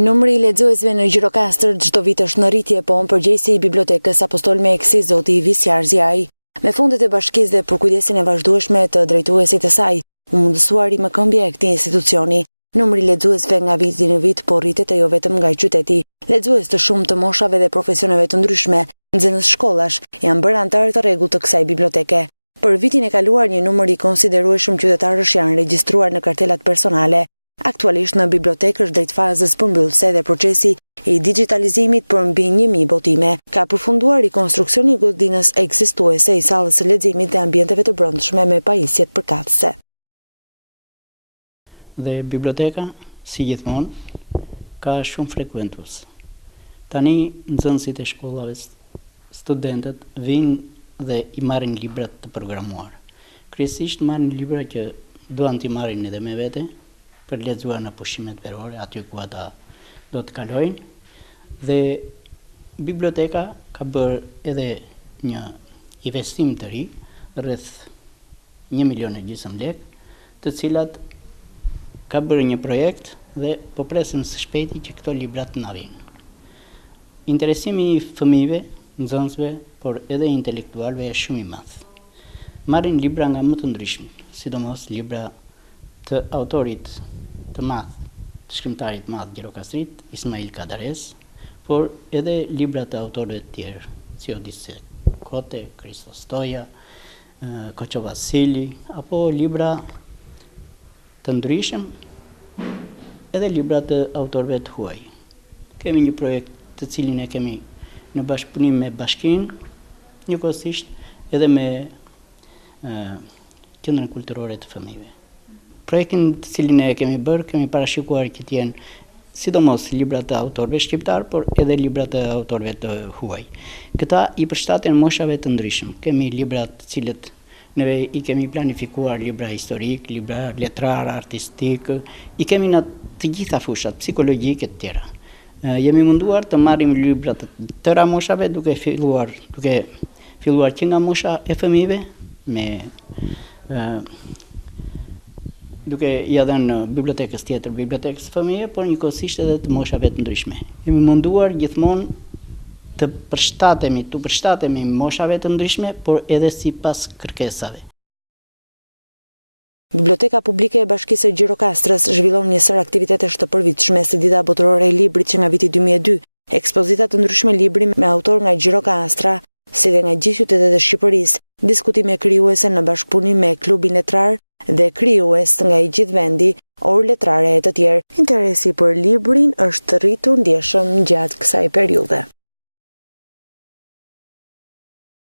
Numri i lexuesve në Gjirokastër çdo vit është në rritje, po përgjegjësi i Bibliotekës Apostol Meksi, zoti Visjar Zjai, me fondet e bashkisë dhe për kujdesin e vazhdueshme të drejtuesit të saj, u mundësuar rikëmbja e këtij institucioni. Numri i lexuesve nga viti në vit po rritet jo vetëm nga qyteti. Lexues të shumë të moshave dhe profesioneve të ndryshme, nxënës shkollash, janë bërë antarë të rregullt të kësaj biblioteke. Për vitin e kaluar, një numër i konsiderueshëm qytetarësh janë regjistruar në kartelat personale. Aktualisht në bibliotekë është drejt fazës përmbyllëse dhe procesi i digitalizimit për mbi 1000 botime. Ka përfunduar rikonstruksioni i godinës ekzistuese i sallës së leximit dhe ambienteve të brendshme me pajisjet përkatëse. Dhe biblioteka, si gjithmonë, ka shumë frekuentues. Tani nxënësit e shkollave, studentët vinë dhe i marrin librat të programuar. Kryesisht marrin libra që duan t'i marrin edhe me vete, për lexuar në pushimet verore, aty ku ata do të kalojnë. Dhe biblioteka ka bërë edhe një investim të ri, rreth 1,5 milion lekë, të cilat ka bërë një projekt dhe po presim së shpejti që këto libra të na vinë. Interesimi i fëmijëve, nxënësve, por edhe intelektualëve është shumë i madh. Marrin libra nga më të ndryshëm, sidomos libra të autorit të madh, të shkrimtarit madh Gjirokastrit, Ismail Kadares, por edhe libra të autorëve të tjerë, si Odise Kote, Kristo Stoja, Koço Vasili, apo libra të ndryshëm, edhe libra të autorëve të huaj. Kemi një projekt të cilin e kemi në bashkëpunim me bashkinë, njëkohësisht edhe me Qendrën Kulturore të Fëmijëve. Projektin të cilin e kemi bërë, kemi parashikuar që të jenë sidomos libra të autorëve shqiptar, por edhe libra të autorëve të huaj. Këta i përshtaten moshave të ndryshëm. Kemi libra të cilët neve i kemi planifikuar, libra historik, libra letrar, artistik, i kemi në të gjitha fushat, psikologjike të tjera. Jemi munduar të marrim libra të tëra moshave, duke filluar që nga mosha e fëmijëve, duke ja dhënë bibliotekës tjetër, bibliotekës fëmijëve, por njëkohësisht edhe të moshave të ndryshme. Jemi munduar gjithmonë të përshtatemi moshave të ndryshme, por edhe sipas kërkesave. Biblioteka Publike e Bashkisë së Gjirokastrës zhvillon një sër aktivitetesh të përvitshme si Dita Botërore e Librit që nga viti 2002, ekspozita të ndryshme libri me autor nga Gjirokastra, si dhe nga gjithë qytetet e Shqipërisë, diskutime krijuese në bashkëpunim me klubin letrar dhe krijues nga i gjithë vendi, orë letrare e të tjerë. Interesi për librin është rritur ndjeshëm gjatë kësaj periudhe.